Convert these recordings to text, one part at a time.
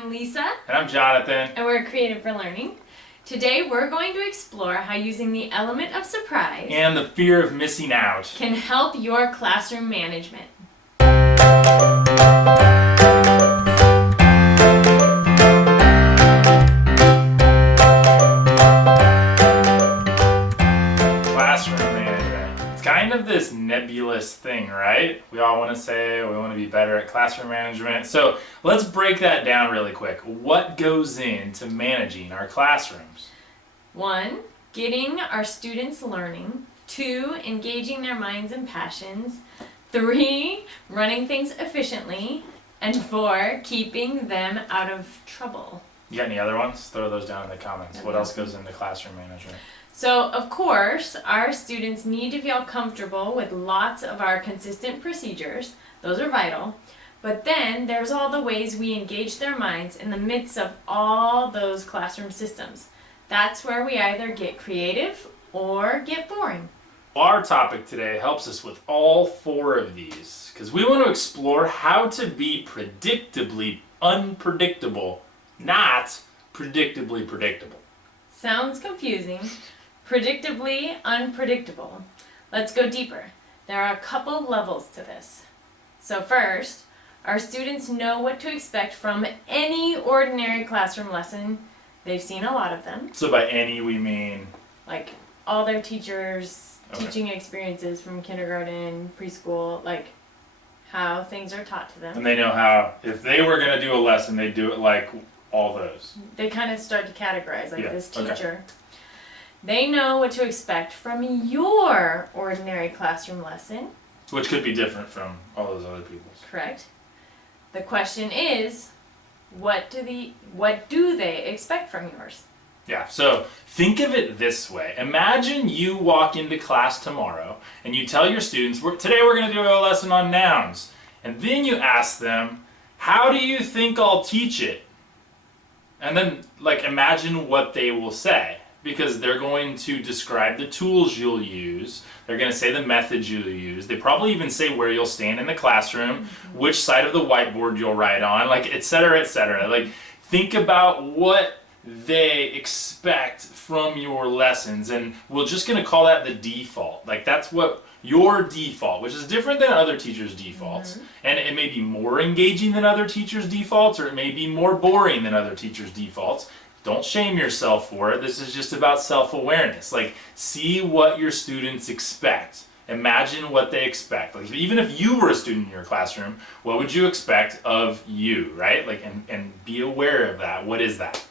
I'm Lisa. And I'm Jonathan. And we're Creative for Learning. Today we're going to explore how using the element of surprise and the fear of missing out can help your classroom management. Classroom management. It's kind of this nebulous thing, right? We all want to say we want to be better at classroom management. So let's break that down really quick. What goes into managing our classrooms? 1, getting our students learning. 2, engaging their minds and passions. 3, running things efficiently. And 4, keeping them out of trouble. You got any other ones? Throw those down in the comments. What else goes into classroom management? So, of course, our students need to feel comfortable with lots of our consistent procedures. Those are vital. But then there's all the ways we engage their minds in the midst of all those classroom systems. That's where we either get creative or get boring. Our topic today helps us with all 4 of these because we want to explore how to be predictably unpredictable, not predictably predictable. Sounds confusing. Predictably unpredictable. Let's go deeper. There are a couple levels to this. So first, our students know what to expect from any ordinary classroom lesson. They've seen a lot of them. So by any we mean? Like all their teachers' teaching experiences from kindergarten, preschool, like how things are taught to them. And they know how, if they were going to do a lesson, they'd do it like all those. They kind of start to categorize, like this teacher. They know what to expect from your ordinary classroom lesson. Which could be different from all those other people's. Correct. The question is, what do they expect from yours? Yeah, so think of it this way. Imagine you walk into class tomorrow and you tell your students, today we're going to do a lesson on nouns. And then you ask them, how do you think I'll teach it? And then imagine what they will say. Because they're going to describe the tools you'll use. They're going to say the methods you'll use. They probably even say where you'll stand in the classroom, which side of the whiteboard you'll write on, et cetera, et cetera. Think about what they expect from your lessons, and we're just going to call that the default. That's what your default, which is different than other teachers' defaults. And it may be more engaging than other teachers' defaults, or it may be more boring than other teachers' defaults. Don't shame yourself for it. This is just about self-awareness. See what your students expect. Imagine what they expect. Even if you were a student in your classroom, what would you expect of you, right? And be aware of that. What is that?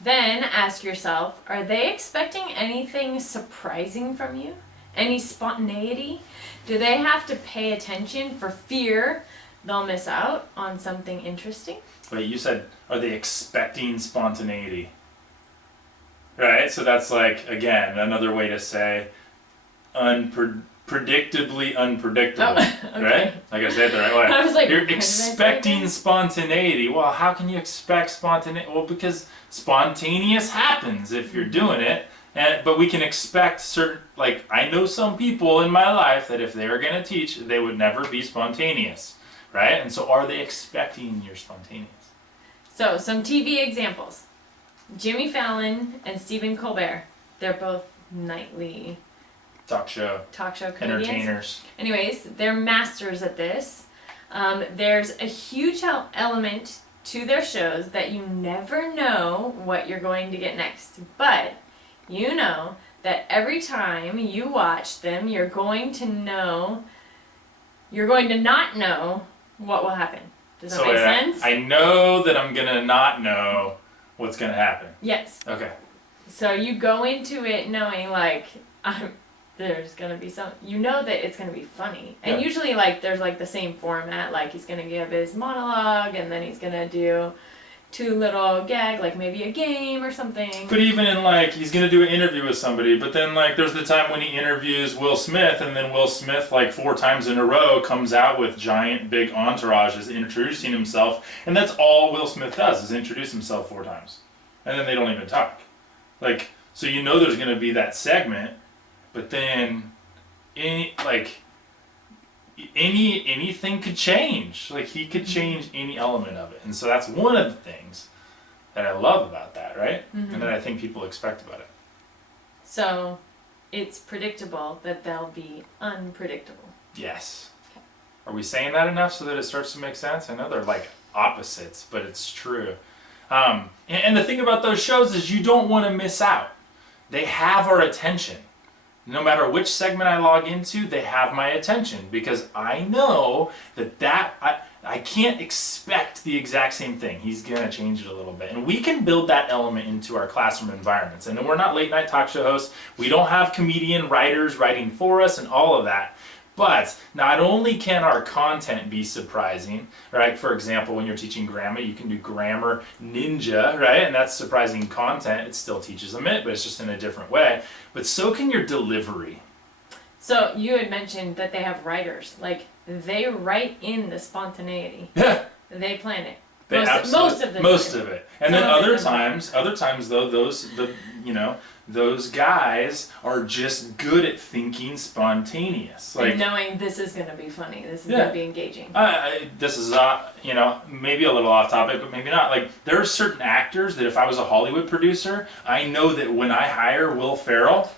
Then ask yourself, are they expecting anything surprising from you? Any spontaneity? Do they have to pay attention for fear they'll miss out on something interesting? Wait, you said, are they expecting spontaneity? Right? So that's again, another way to say predictably unpredictable. Oh, okay. Right? I say it the right way. I was like, you're expecting spontaneity. Well, how can you expect spontaneity? Well, because spontaneous happens if you're doing it. But we can expect certain, I know some people in my life that if they were going to teach, they would never be spontaneous. Right? And so are they expecting your spontaneous? So, some TV examples. Jimmy Fallon and Stephen Colbert. They're both nightly talk show comedians. Entertainers. Anyways, they're masters at this. There's a huge element to their shows that you never know what you're going to get next. But you know that every time you watch them, you're going to not know what will happen. Does that make sense? I know that I'm going to not know what's going to happen. Yes. Okay. So you go into it knowing there's going to be that it's going to be funny. And usually there's the same format, he's going to give his monologue and then he's going to do 2 little gag, maybe a game or something. But even in he's going to do an interview with somebody, but then there's the time when he interviews Will Smith, and then Will Smith 4 times in a row comes out with giant big entourages introducing himself, and that's all Will Smith does is introduce himself 4 times. And then they don't even talk. So there's going to be that segment, but then anything could change. Like he could change any element of it. And so that's one of the things that I love about that, right? And that I think people expect about it. So it's predictable that they'll be unpredictable. Yes. Okay. Are we saying that enough so that it starts to make sense? I know they're like opposites, but it's true. And the thing about those shows is you don't want to miss out. They have our attention. No matter which segment I log into, they have my attention because I know I can't expect the exact same thing. He's going to change it a little bit. And we can build that element into our classroom environments. And we're not late night talk show hosts. We don't have comedian writers writing for us and all of that. But not only can our content be surprising, right? For example, when you're teaching grammar, you can do grammar ninja, right? And that's surprising content. It still teaches them it, but it's just in a different way. But so can your delivery. So you had mentioned that they have writers. Like, they write in the spontaneity. Yeah. They plan it. Most of it. And then other times though, those guys are just good at thinking spontaneous. Like and knowing this is going to be funny. This is going to be engaging. This is maybe a little off topic, but maybe not. Like there are certain actors that if I was a Hollywood producer, I know that when I hire Will Ferrell,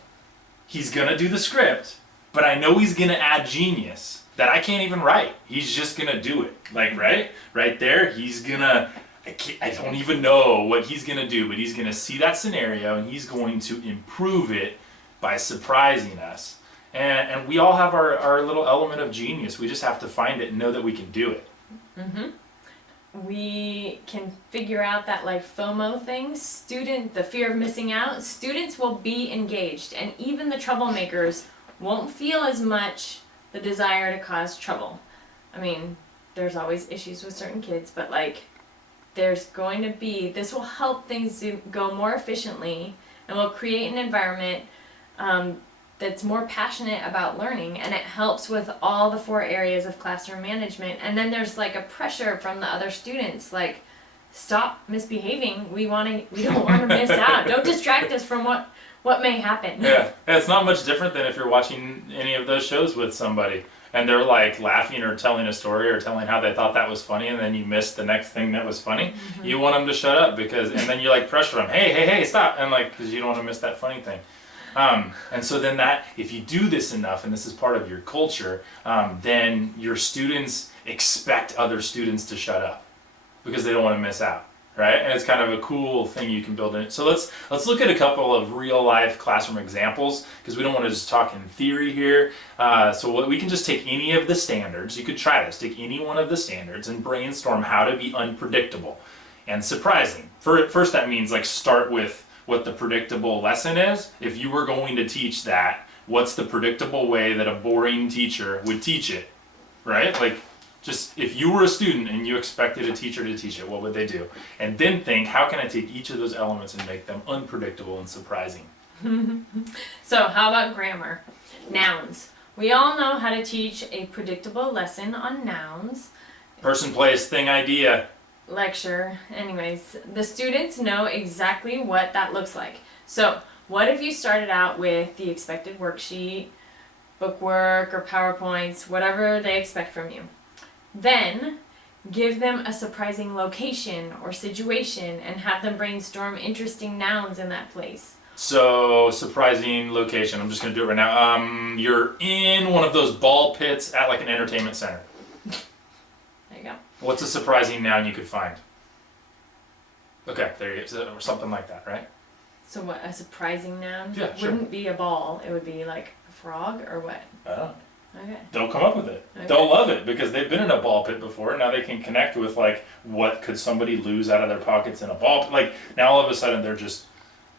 he's going to do the script, but I know he's going to add genius that I can't even write. He's just going to do it. Like right there, he's going to I don't even know what he's going to do, but he's going to see that scenario and he's going to improve it by surprising us. And we all have our little element of genius. We just have to find it and know that we can do it. We can figure out that like FOMO thing, the fear of missing out. Students will be engaged and even the troublemakers won't feel as much the desire to cause trouble. I mean, there's always issues with certain kids, but like this will help things go more efficiently and will create an environment that's more passionate about learning, and it helps with all the 4 areas of classroom management. And then there's like a pressure from the other students, like, stop misbehaving. We don't want to miss out. Don't distract us from what may happen. Yeah, it's not much different than if you're watching any of those shows with somebody. And they're like laughing or telling a story or telling how they thought that was funny, and then you missed the next thing that was funny. You want them to shut up and then you like pressure them, hey, stop, and like because you don't want to miss that funny thing. And so then if you do this enough, and this is part of your culture, then your students expect other students to shut up because they don't want to miss out. Right? And it's kind of a cool thing you can build in it. So let's look at a couple of real life classroom examples because we don't want to just talk in theory here. So we can just take any of the standards. You could try this. Take any one of the standards and brainstorm how to be unpredictable and surprising. First, that means like start with what the predictable lesson is. If you were going to teach that, what's the predictable way that a boring teacher would teach it? Right? Like, just if you were a student and you expected a teacher to teach it, what would they do? And then think, how can I take each of those elements and make them unpredictable and surprising? So how about grammar? Nouns. We all know how to teach a predictable lesson on nouns. Person, place, thing, idea. Lecture. Anyways, the students know exactly what that looks like. So what if you started out with the expected worksheet, bookwork, or PowerPoints, whatever they expect from you? Then give them a surprising location or situation and have them brainstorm interesting nouns in that place. So, surprising location. I'm just going to do it right now. You're in one of those ball pits at like an entertainment center. There you go. What's a surprising noun you could find? Okay, there you go. Or something like that, right? So what, a surprising noun? Yeah, sure. Wouldn't be a ball. It would be like a frog or what? Oh. Okay. They'll come up with it. Okay. They'll love it because they've been in a ball pit before. Now they can connect with like what could somebody lose out of their pockets in a ball pit. Like now all of a sudden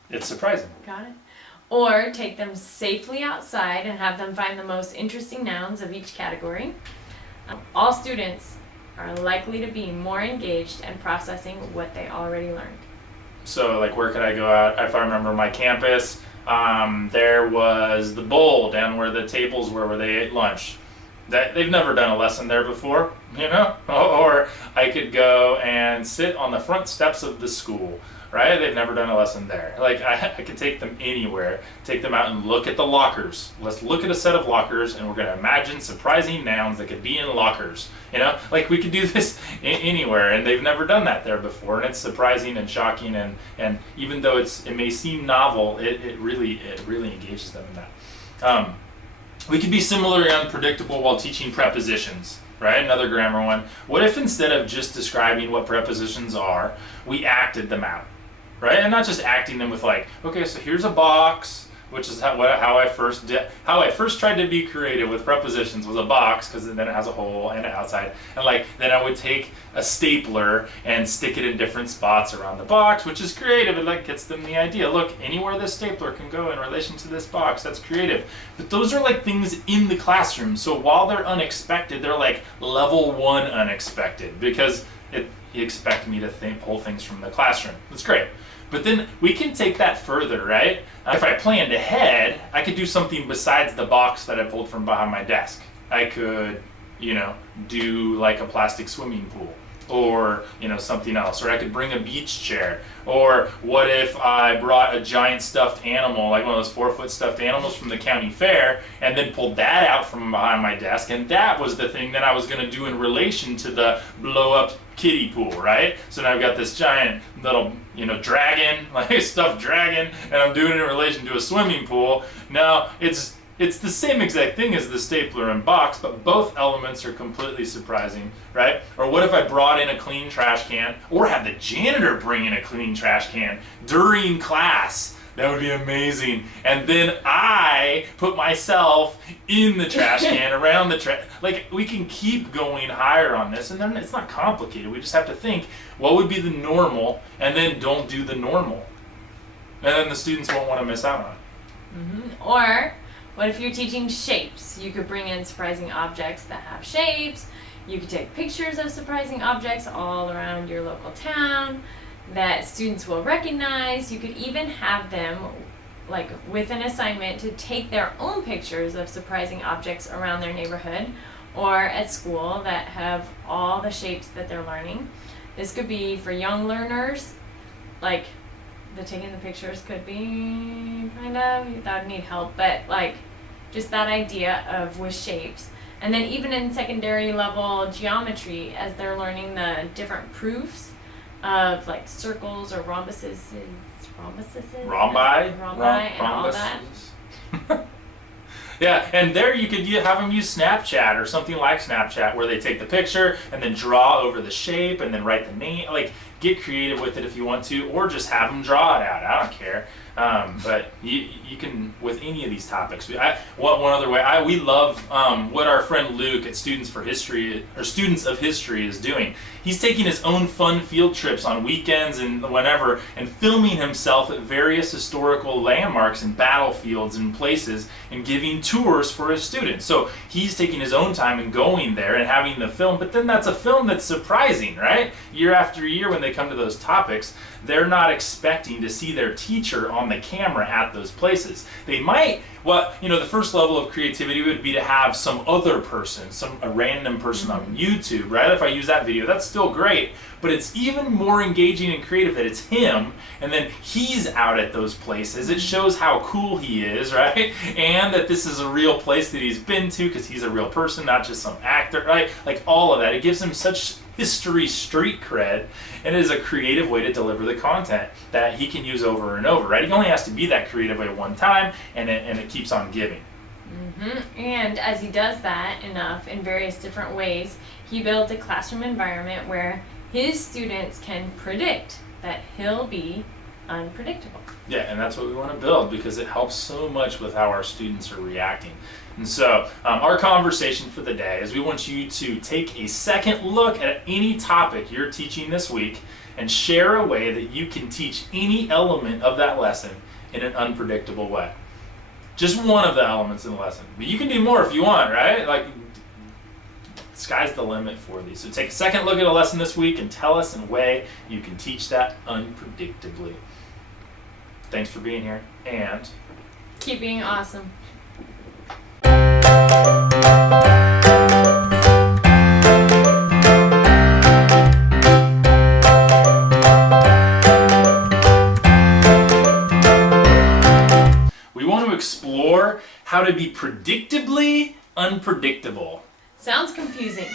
it's surprising. Got it. Or take them safely outside and have them find the most interesting nouns of each category. All students are likely to be more engaged and processing what they already learned. So like where could I go out? If I remember my campus, there was the bowl down where the tables were where they ate lunch. They've never done a lesson there before, or I could go and sit on the front steps of the school, right? They've never done a lesson there. Like I could take them anywhere, take them out and look at the lockers. Let's look at a set of lockers and we're gonna imagine surprising nouns that could be in lockers. Like we could do this anywhere, and they've never done that there before, and it's surprising and shocking, and even though it may seem novel, it really engages them in that. We could be similarly unpredictable while teaching prepositions, right? Another grammar one. What if instead of just describing what prepositions are, we acted them out, right? And not just acting them with like, okay, so here's a box, which is how I first tried to be creative with prepositions, was a box, because then it has a hole and an outside, and like then I would take a stapler and stick it in different spots around the box, which is creative. It like gets them the idea. Look, anywhere this stapler can go in relation to this box, that's creative. But those are like things in the classroom, so while they're unexpected, they're like level 1 unexpected, because you expect me to pull things from the classroom. That's great. But then we can take that further, right? If I planned ahead, I could do something besides the box that I pulled from behind my desk. I could, do like a plastic swimming pool, or something else, or I could bring a beach chair. Or what if I brought a giant stuffed animal, like one of those 4-foot stuffed animals from the county fair, and then pulled that out from behind my desk, and that was the thing that I was going to do in relation to the blow up kiddie pool, right? So now I've got this giant little dragon, like a stuffed dragon, and I'm doing it in relation to a swimming pool. Now it's the same exact thing as the stapler and box, but both elements are completely surprising, right? Or what if I brought in a clean trash can, or had the janitor bring in a clean trash can during class? That would be amazing. And then I put myself in the trash can around the trash. Like, we can keep going higher on this, and then it's not complicated. We just have to think, what would be the normal, and then don't do the normal. And then the students won't want to miss out on it. Mm-hmm. Or what if you're teaching shapes? You could bring in surprising objects that have shapes. You could take pictures of surprising objects all around your local town that students will recognize. You could even have them, like with an assignment, to take their own pictures of surprising objects around their neighborhood or at school that have all the shapes that they're learning. This could be for young learners, like the taking the pictures could be that would need help, but like just that idea of with shapes. And then even in secondary level geometry, as they're learning the different proofs of like circles or rhombi, and all that. Yeah, and there you could have them use Snapchat or something like Snapchat, where they take the picture and then draw over the shape and then write the name. Like, get creative with it if you want to, or just have them draw it out. I don't care. But you can, with any of these topics. One other way, we love what our friend Luke at Students of History is doing. He's taking his own fun field trips on weekends and whenever, and filming himself at various historical landmarks and battlefields and places, and giving tours for his students. So he's taking his own time and going there and having the film, but then that's a film that's surprising, right? Year after year, when they come to those topics, they're not expecting to see their teacher on the camera at those places. They might, the first level of creativity would be to have some other person, a random person on YouTube, right? If I use that video, that's still great, but it's even more engaging and creative that it's him, and then he's out at those places. It shows how cool he is, right? And that this is a real place that he's been to, because he's a real person, not just some actor, right? Like all of that. It gives him such history street cred, and it is a creative way to deliver the content that he can use over and over, right? He only has to be that creative way one time, and it keeps on giving. And as he does that enough in various different ways, he builds a classroom environment where his students can predict that he'll be unpredictable. Yeah, and that's what we want to build, because it helps so much with how our students are reacting. And so our conversation for the day is we want you to take a second look at any topic you're teaching this week and share a way that you can teach any element of that lesson in an unpredictable way. Just one of the elements in the lesson. But you can do more if you want, right? Like, sky's the limit for these. So take a second look at a lesson this week and tell us in a way you can teach that unpredictably. Thanks for being here, and keep being awesome. how to be predictably unpredictable. Sounds confusing.